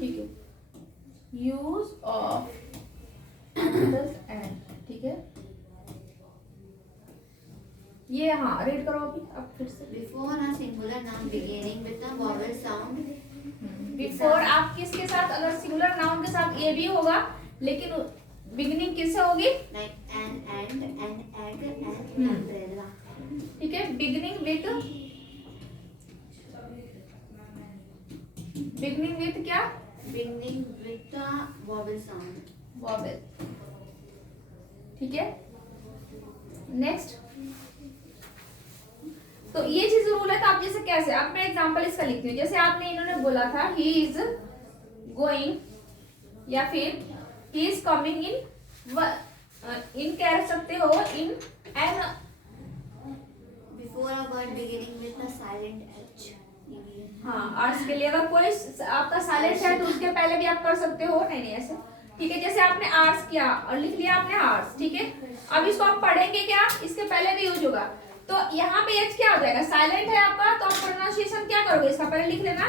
ठीक है, use of and, ठीक है। ये हाँ रीड करो अभी अब फिर से। Before a singular noun beginning with a vowel sound. Before आप किसके साथ, अगर सिंगुलर नाउन के साथ ये भी होगा, लेकिन बिगिनिंग किससे होगी? Like an and an egg an umbrella. ठीक है, बिगिनिंग विथ क्या? Beginning with a vowel sound. Vowel, ठीक है। नेक्स्ट, तो ये चीज रूल है। तो आप जैसे कैसे, अब मैं एग्जांपल इसका लिखती हूँ। जैसे आपने इन्होंने बोला था ही इज गोइंग, या फिर ही इज कमिंग इन कह सकते हो in an. Before a word beginning with a silent H. हाँ, आर्ट्स के लिए अगर कोई आपका साइलेंट है तो उसके पहले भी आप कर सकते हो। नहीं नहीं ऐसे, ठीक है। जैसे आपने आर्ट्स किया और लिख लिया आपने आर्ट्स, ठीक है। अब इसको आप पढ़ेंगे क्या, इसके पहले भी यूज होगा। तो यहाँ पे एच क्या हो जाएगा, साइलेंट है आपका, तो आप प्रोनाउंसिएशन क्या करोगे, इसका पहले लिख लेना।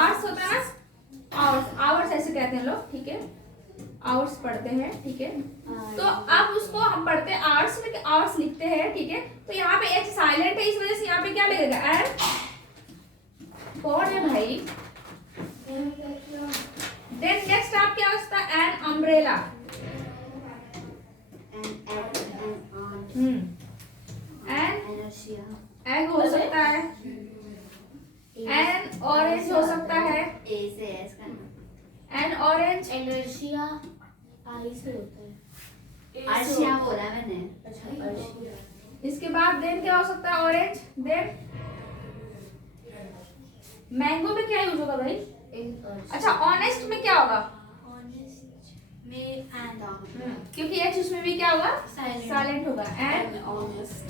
आर्ट्स होता है ना, आवर्स, आवर्स ऐसे कहते हैं लोग, ठीक है। आवर्स पढ़ते हैं, ठीक है। तो अब उसको हम पढ़ते हैं आर्ट्स, लेकिन आवर्स लिखते हैं, ठीक है। तो यहाँ पे एच साइलेंट है, इस वजह से यहाँ पे क्या लगेगा, एन। कौन है भाई? देन नेक्स्ट आप क्या होता है, एन अम्ब्रेला। एन एग हो सकता है, एन ऑरेंज हो सकता है, ए से एस का। N orange. एनर्शिया आई से होता है। अर्शिया बोला मैंने। अच्छा अर्शिया। इसके बाद देन क्या हो सकता है, ऑरेंज। देन मैंगो में क्या यूज होगा भाई? अच्छा, ऑनेस्ट में क्या होगा? ऑनेस्ट में एंड क्योंकि एच उसमें भी क्या होगा, Silent. साइलेंट होगा। And honest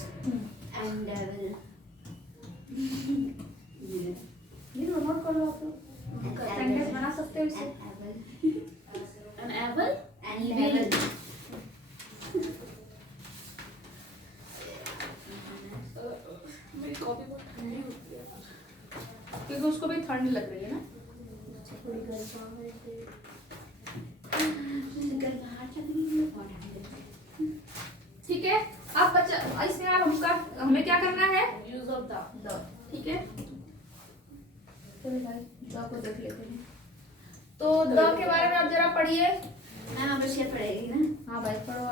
and devil. ये नोट कर लो आप लोग, सेंटेंस बना सकते हो इससे। An evil and level. मेरी कॉपी बहुत ठंडी होती है क्योंकि उसको भी ठंड लग रही है ना। थोड़ी गर्म ठीक है, अब बच्चा इसमें आप हमें क्या करना है, यूज ऑफ द। ठीक है। चलो भाई द को देख लेते हैं। तो द के बारे में आप जरा पढ़िए। मैम अब अर्शिया पढ़ेगी ना। हाँ भाई पढ़ो।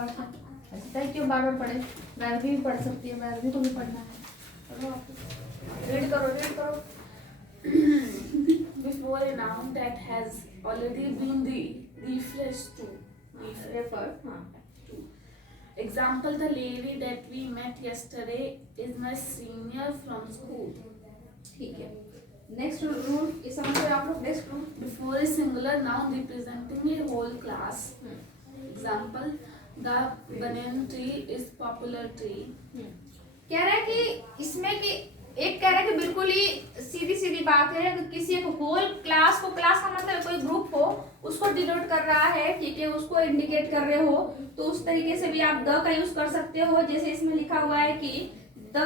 ऐसा क्यों बार बार पढ़े, वैल्यू भी पढ़ सकती है, वैल्यू को भी पढ़ना है। पढ़ो आप, रीड करो, रीड करो। Before a noun that has already been referred to. Refer, हाँ। Example: the lady that we met yesterday is my senior from school. ठीक है। नेक्स्ट रूल ये समझ रहे आप लोग। Next rule, Before a singular noun representing a whole class. Example: the banyan tree is popular tree. कह रहा है कि इसमें कि एक कह रहा है कि बिल्कुल ही सीधी सीधी बात है कि किसी एक होल क्लास को, क्लास का मतलब कोई ग्रुप हो, उसको डिनोट कर रहा है, ठीक है, उसको इंडिकेट कर रहे हो, तो उस तरीके से भी आप द का यूज कर सकते हो। जैसे इसमें लिखा हुआ है कि द,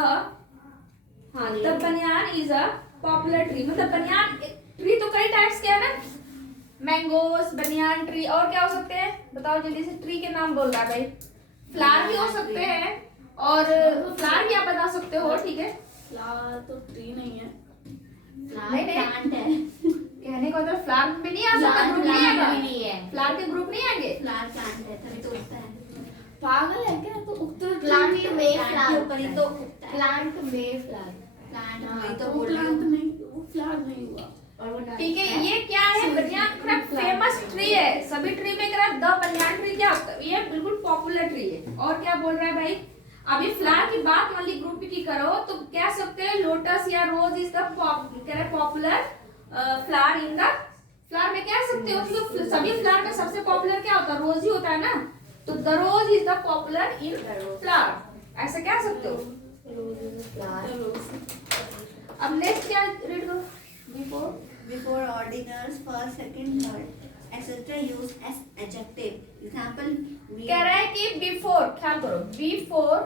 हाँ, द बनियान इज अ पॉपुलर ट्री। मतलब बनियान ट्री तो कई टाइप्स के है ना, मैंगोस, बनियान ट्री, और क्या हो सकते हैं बताओ जल्दी से। ट्री के नाम बोल रहा है भाई। फ्लावर भी हो सकते हैं, और फ्लावर भी आप बता सकते हो, ठीक है। Flower तो ट्री नहीं है। नहीं, नहीं। प्लांट है। कहने का मतलब फ्लावर में नहीं आ सकता, Plant ग्रुप नहीं plant आएगा, भी नहीं है। फ्लावर के ग्रुप नहीं आएंगे। फ्लावर प्लांट है तभी तो उगता है। पागल है क्या? तो उगते प्लांट के वे plant फ्लावर ऊपर ही तो उगता है। प्लांट में फ्लावर। प्लांट हाँ, वही तो तो वो बोल रही प्लांट हूँ। नहीं, वो फ्लावर नहीं हुआ। और वो ठीक है, ये क्या है, बनियान फेमस ट्री है। सभी ट्री में कह द बनियान ट्री क्या होता है, ये बिल्कुल पॉपुलर ट्री है। और क्या बोल रहा है भाई, अभी फ्लावर की बात वाली ग्रुप की करो तो कह सकते हैं लोटस या rose is the popular flower in the. Flower में कह सकते हो क्योंकि सभी फ्लावर में सबसे पॉपुलर क्या होता है, रोज ही होता है ना। तो the rose is the popular in flower, ऐसा कह सकते हो। अब नेक्स्ट क्या रीड करो। Before ordinals, first, second, third, etc. used as adjective. Example: कह रहा है कि बिफोर, ख्याल करो, बिफोर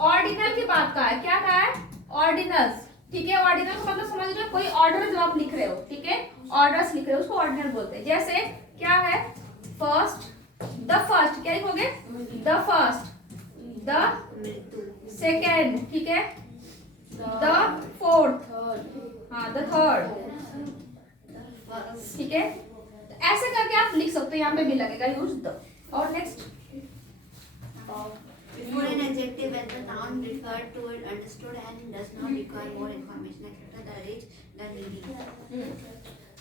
ऑर्डिनल की बात का है। क्या कहा है, ऑर्डिनल्स, ठीक है, ऑर्डिनल का मतलब समझ रहे हो, कोई ऑर्डर जो आप लिख रहे हो, ठीक है, ऑर्डर्स लिख रहे हो उसको ऑर्डिनल बोलते हैं। जैसे क्या है, फर्स्ट, द फर्स्ट, क्या लिखोगे, द फर्स्ट, द सेकेंड, ठीक है, द फोर्थ, हाँ द थर्ड, ठीक है। तो ऐसे करके आप लिख सकते हो, यहाँ पे भी लगेगा यूज द। और next, Before an adjective when the noun referred to it understood and does not require more information except the rich, the needy.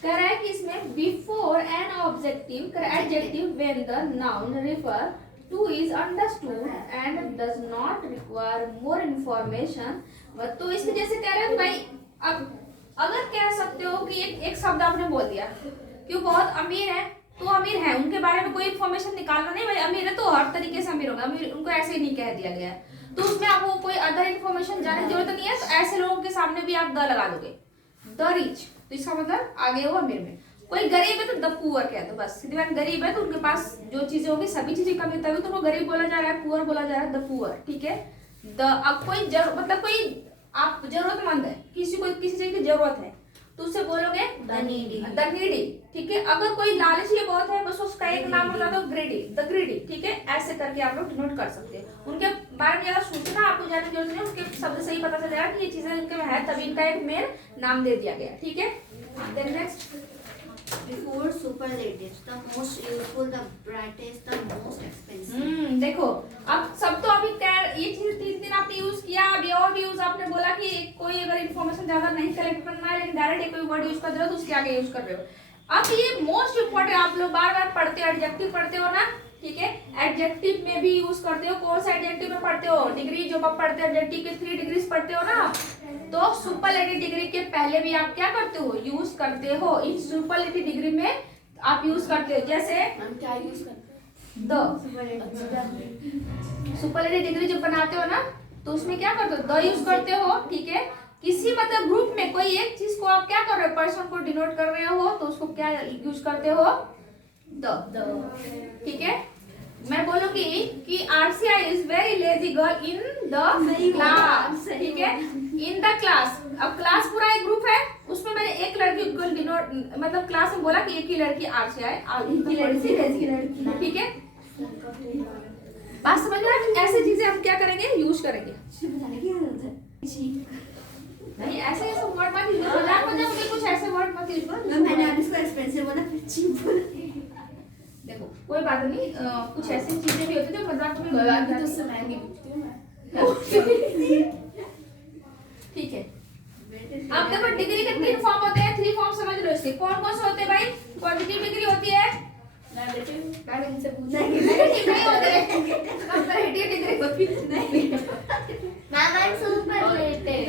कह रहा है कि इसमें before an objective adjective when the noun refer two is understood and does not require more information. तो इसमें जैसे कह रहे हैं भाई, अब अगर कह सकते हो कि एक शब्द आपने बोल दिया कि वो बहुत अमीर है, तो अमीर है, उनके बारे में कोई इन्फॉर्मेशन निकालना नहीं, भाई अमीर है तो हर तरीके से अमीर होगा, अमीर उनको ऐसे ही नहीं कह दिया गया है, तो उसमें आपको कोई अदर इन्फॉर्मेशन जानने की जरूरत नहीं है। तो ऐसे लोगों के सामने भी आप द लगा दोगे, द रिच, तो इसका मतलब आगे हो अमीर में। कोई गरीब है तो द पुअर कह दो, बस सीधी बात, गरीब है तो उनके पास जो चीजें होंगी सभी चीजें कमी, तभी तो उनको गरीब बोला जा रहा है, पुअर बोला जा रहा है, द पुअर, ठीक है। द अब कोई मतलब कोई आप जरूरतमंद है, किसी को किसी चीज की जरूरत है, तो उससे बोलोगे The needy. द नीडी, ठीक है। अगर कोई लालची बहुत है, बस उसका एक नाम बता दो, ग्रेडी, द ग्रेडी, ठीक है। ऐसे करके आप लोग डिनोट कर सकते हो। उनके बारे में ज्यादा सोचना आपको जानने की जरूरत नहीं, उनके शब्द से ही पता चल जाएगा कि ये चीजें इनके में है, तभी इनका एक मेन नाम दे दिया गया, ठीक है। Then next, Before superlatives, the most useful, the brightest, the most expensive. देखो अब सब तो अभी ये चीज 3 दिन आपने यूज किया, अभी और भी यूज आपने बोला कि कोई अगर इन्फॉर्मेशन ज्यादा नहीं कलेक्ट करना है, लेकिन डायरेक्ट एक कोई वर्ड यूज कर रहे हो तो उसके आगे यूज कर रहे हो। अब ये मोस्ट इंपॉर्टेंट, आप लोग बार बार पढ़ते हो, एडजेक्टिव पढ़ते हो ना, ठीक है। एडजेक्टिव में भी यूज करते हो, कौन सा एडजेक्टिव में पढ़ते हो, डिग्री जो आप पढ़ते हो, एडजेक्टिव के 3 डिग्रीज पढ़ते हो ना, तो सुपरलेटिव डिग्री के पहले भी आप क्या करते हो, यूज करते हो। इन सुपरलेटिव डिग्री में आप यूज करते हो, जैसे हम क्या यूज करते हैं? सुपरलेटिव डिग्री जब बनाते हो ना, तो उसमें क्या करते हो, द यूज करते हो, ठीक है। किसी मतलब ग्रुप में कोई एक चीज को आप क्या कर रहे हो, पर्सन को डिनोट कर रहे हो, तो उसको क्या यूज करते हो, द, ठीक है। मैं बोलूंगी कि आरसीआ is very lazy girl in the class, ठीक है, इन द क्लास। अब क्लास पूरा एक ग्रुप है, उसमें मैंने एक लड़की को डिनोट मतलब क्लास में बोला कि एक ही लड़की आरसीआ है, एक ही लड़की लेजी, ठीक है। बात समझ रहे हैं? ऐसे चीजें हम क्या करेंगे, यूज करेंगे। नहीं ऐसे ऐसे वर्ड मत यूज करो, मजाक में कुछ ऐसे वर्ड मत यूज करो। मैंने आप इसको एक्सपेंसिव बोला, फिर चीप बोला। देखो कोई बात नहीं, कुछ ऐसी चीजें भी होती है जो मजाक में कोई बात नहीं, तो उससे महंगी बिकती हूँ मैं। ठीक है। अब देखो डिग्री के 3 फॉर्म होते हैं, 3 फॉर्म समझ लो इसके। कौन कौन से होते हैं भाई? पॉजिटिव डिग्री होती है, नेगेटिव मैं इनसे पूछ नेगेटिव नहीं होते, कंपैरेटिव डिग्री होती है, नहीं मैम सुपरलेटिव,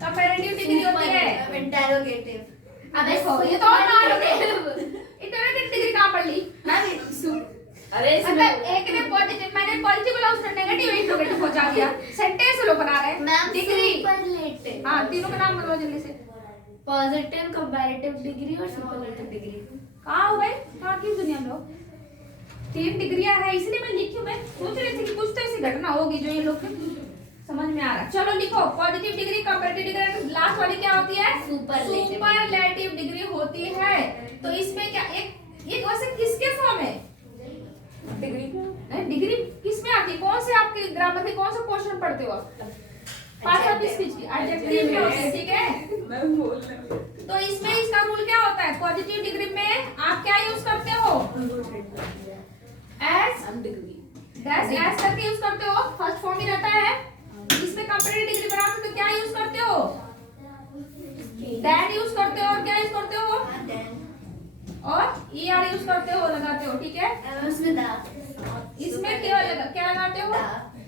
कंपैरेटिव डिग्री होती है, इंटरोगेटिव। अब देखो ये तो और इंटरोगेटिव डिग्री कहां पढ़ ली मैम? अरे मतलब एक ने पॉजिटिव, मैंने पॉजिटिव बोला, उसने नेगेटिव इंटरोगेटिव पहुंचा दिया। सेंटेंस लोग बना रहे हैं डिग्री। सुपरलेटिव, हां तीनों का नाम बोलो जल्दी से। पॉजिटिव, कंपैरेटिव डिग्री और सुपरलेटिव डिग्री। कहाँ हो गए, कहाँ की दुनिया में हो? 3 डिग्रियां है, इसलिए मैं लिखी हूँ। मैं सोच रही थी कि कुछ तो ऐसी घटना होगी जो ये लोग के समझ में आ रहा है। चलो लिखो, positive degree, comparative degree, last वाली क्या होती है? सुपरलेटिव डिग्री होती है। तो इसमें क्या एक वैसे किसके फॉर्म है? डिग्री किस में आती है? कौन से आपके ग्रामर के कौन सा क्वेश्चन पढ़ते हो आप? पार्ट ऑफ स्पीच की एडजेक्टिव में होती है, ठीक है। मैं बोल रही हूँ। तो इसमें इसका रूल क्या होता है? पॉजिटिव डिग्री में आप क्या यूज करते हो? एस डिग्री डैश एस करके यूज करते हो, फर्स्ट फॉर्म ही रहता है। इसमें कंपैरेटिव डिग्री बनाते हो तो क्या यूज करते हो? दैट यूज करते हो, और क्या यूज करते हो? और ईआर यूज करते हो, लगाते हो, ठीक है। इसमें क्या लगाते हो?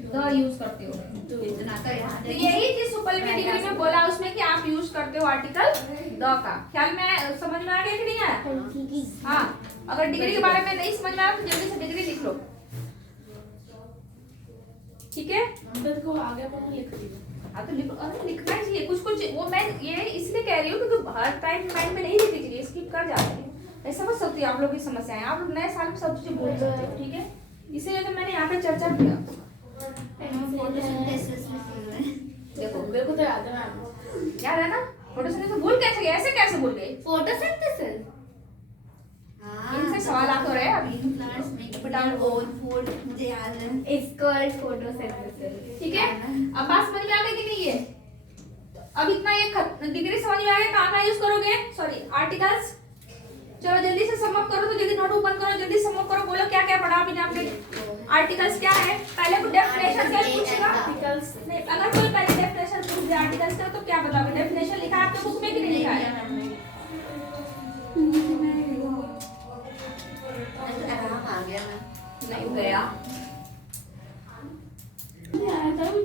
द यूज करते हो। तो इतना तो याद तो है। यही चीज सुपरलेटिव डिग्री में बोला उसमें कि आप यूज करते हो आर्टिकल द का। ख्याल में समझ में आ गया कि नहीं आया? हाँ, अगर डिग्री के बारे में नहीं समझ में आया तो जल्दी से डिग्री लिख लो, ठीक है। फिर को आगे पर लिख रही हूँ। हाँ तो लिखो, अरे लिखना चाहिए कुछ कुछ। वो मैं ये इसलिए कह रही हूँ क्योंकि हर टाइम माइंड में नहीं रहती चीजें, स्किप कर जाते हैं। मैं समझ सकती हूँ आप लोग की समस्याएं, आप लोग नए साल में सब चीजें बोल सकते हो, ठीक है। इसीलिए तो मैंने यहाँ पे चर्चा किया। देखो मेरे को तो याद है मैम। याद है ना? फोटोसिंथेसिस भूल कैसे गए? ऐसे कैसे भूल गए? Photosynthesis. इनसे सवाल आ तो रहे हैं अभी। Green plants make their own food. मुझे याद है. It's called photosynthesis. ठीक है, अब बात समझ में आ गई कि नहीं है? अब इतना ये डिग्री समझ में आ गया, कहाँ यूज करोगे? Sorry, articles. चलो जल्दी से समअप करो, तो जल्दी नोट ओपन करो, जल्दी समअप करो, बोलो क्या क्या पढ़ा अभी आपने। आर्टिकल्स क्या है? पहले को डेफिनेशन क्या पूछेगा? Articles. नहीं, अगर कोई पहले डेफिनेशन पूछ दे आर्टिकल्स का तो क्या बताओगे? डेफिनेशन लिखा है आपके बुक में कि नहीं?